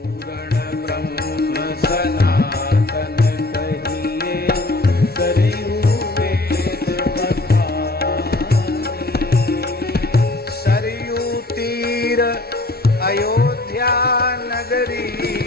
पूर्ण ब्रह्म सनातन कहिए, सरयू वेद बखानी। सरयू तीर अयोध्या नगरी,